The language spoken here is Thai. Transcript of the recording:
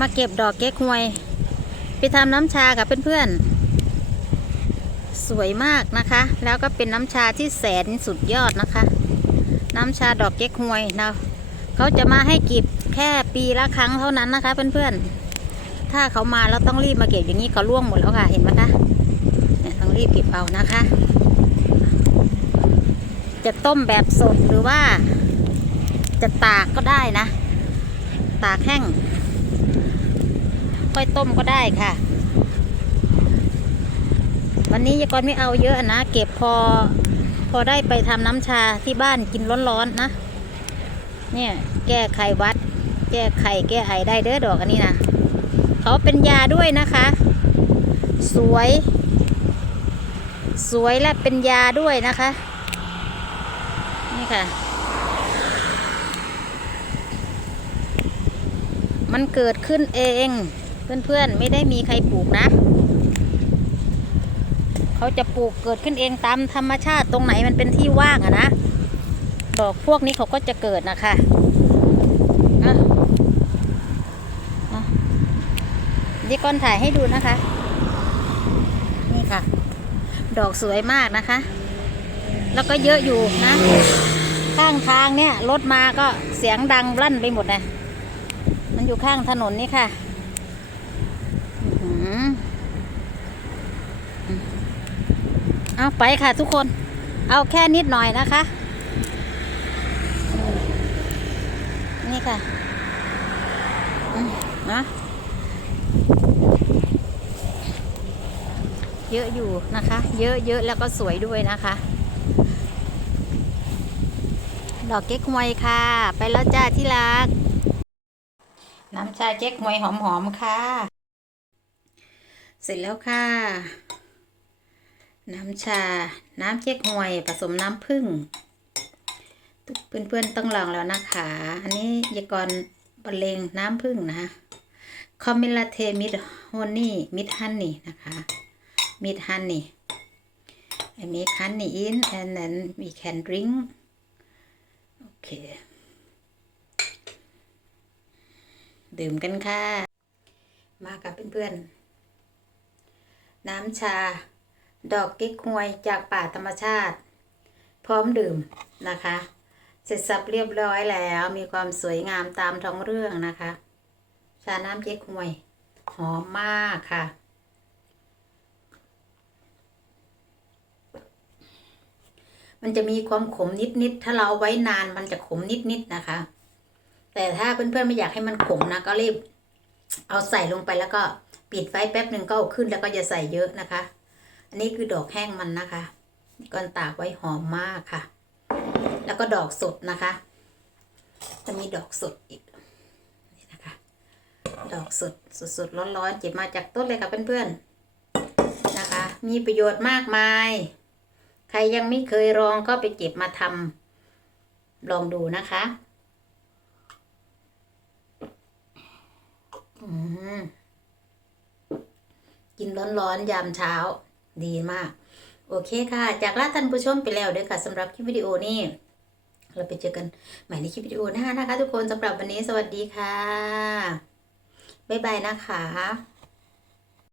มาเก็บดอกเก๊กฮวย ไปทำน้ำชากับเพื่อนๆ สวยมากนะคะ แล้วก็เป็นน้ำชาที่แสนสุดยอดนะคะ น้ำชาดอกเก๊กฮวยนะเขาจะมาให้เก็บแค่ปีละครั้งเท่านั้นนะคะ เพื่อนๆ ถ้าเขามาเราต้องรีบมาเก็บอย่างนี้เขาล่วงหมดแล้วค่ะเห็นไหมคะเนี่ยต้องรีบเก็บเอานะคะ จะต้มแบบสดหรือว่า จะตากก็ได้นะ ตากแห้ง ค่อยต้มก็ได้ค่ะ วันนี้ยายกรไม่เอาเยอะนะ เก็บพอ พอได้ไปทำน้ำชาที่บ้านกินร้อนๆนะเนี่ยแก้ไขวัด แก้ไขแก้ไอได้เด้อดอกอันนี้นะเขาเป็นยาด้วยนะคะ สวย สวยและเป็นยาด้วยนะคะ นี่ค่ะมันเกิดขึ้นเอง เพื่อนๆไม่ได้มีใครปลูกนะ เขาจะปลูกเกิดขึ้นเองตามธรรมชาติตรงไหนมันเป็นที่ว่างอะนะดอกพวกนี้เขาก็จะเกิดนะคะอะอะเดี๋ยวก่อนถ่ายให้ดูนะคะ นี่ค่ะ ดอกสวยมากนะคะ แล้วก็เยอะอยู่นะ ข้างทางเนี่ยรถมาก็เสียงดังลั่นไปหมดเลยมันอยู่ข้างถนนนี่ค่ะอื้อหือ เอาไปค่ะทุกคน เอาแค่นิดหน่อยนะคะ นี่ค่ะนะเยอะอยู่นะคะ เยอะเยอะแล้วก็สวยด้วยนะคะ ดอกเก๊กฮวยค่ะ ไปแล้วจ้าที่รัก น้ำชาเก๊กฮวยหอมๆค่ะ เสร็จแล้วค่ะ น้ำชา น้ำเก๊กฮวย ผสมน้ำผึ้งเพื่อนๆต้องลองแล้วนะคะ อันนี้ยากรบรรเลงน้ำผึ้งนะคะคอมมิลาเทมิดฮอนนี่มิดฮันนี่นะคะมิดฮันนี่ I make honey in and then we can drink โอเคดื่มกันค่ะ มากับเพื่อนๆ น้ำชา ดอกเก๊กฮวยจากป่าธรรมชาติ พร้อมดื่มนะคะ เสร็จสับเรียบร้อยแล้วมีความสวยงามตามท้องเรื่องนะคะ ชาน้ำเก๊กฮวย หอมมากค่ะมันจะมีความขมนิดๆ ถ้าเราไว้นานมันจะขมนิดๆนะคะ แต่ถ้าเพื่อนๆไม่อยากให้มันขมนะ ก็รีบ เอาใส่ลงไปแล้วก็ปิดไฟแป๊บหนึ่งก็เอาขึ้นแล้วก็อย่าใส่เยอะนะคะ อันนี้คือดอกแห้งมันนะคะก่อนตากไว้หอมมากค่ะ แล้วก็ดอกสดนะคะ จะมีดอกสดอีกนี่นะคะ ดอกสดสดๆร้อนๆเก็บมาจากต้นเลยค่ะเพื่อนๆนะคะ มีประโยชน์มากมาย ใครยังไม่เคยลองก็ไปเก็บมาทำลองดูนะคะอืมกินร้อนๆยามเช้า ดีมาก โอเคค่ะ จากลาท่านผู้ชมไปแล้วเด้อค่ะสำหรับคลิปวิดีโอนี้ เราไปเจอกันใหม่ในคลิปวิดีโอหน้านะคะ ทุกคนสำหรับวันนี้สวัสดีค่ะ บ๊ายบายนะคะ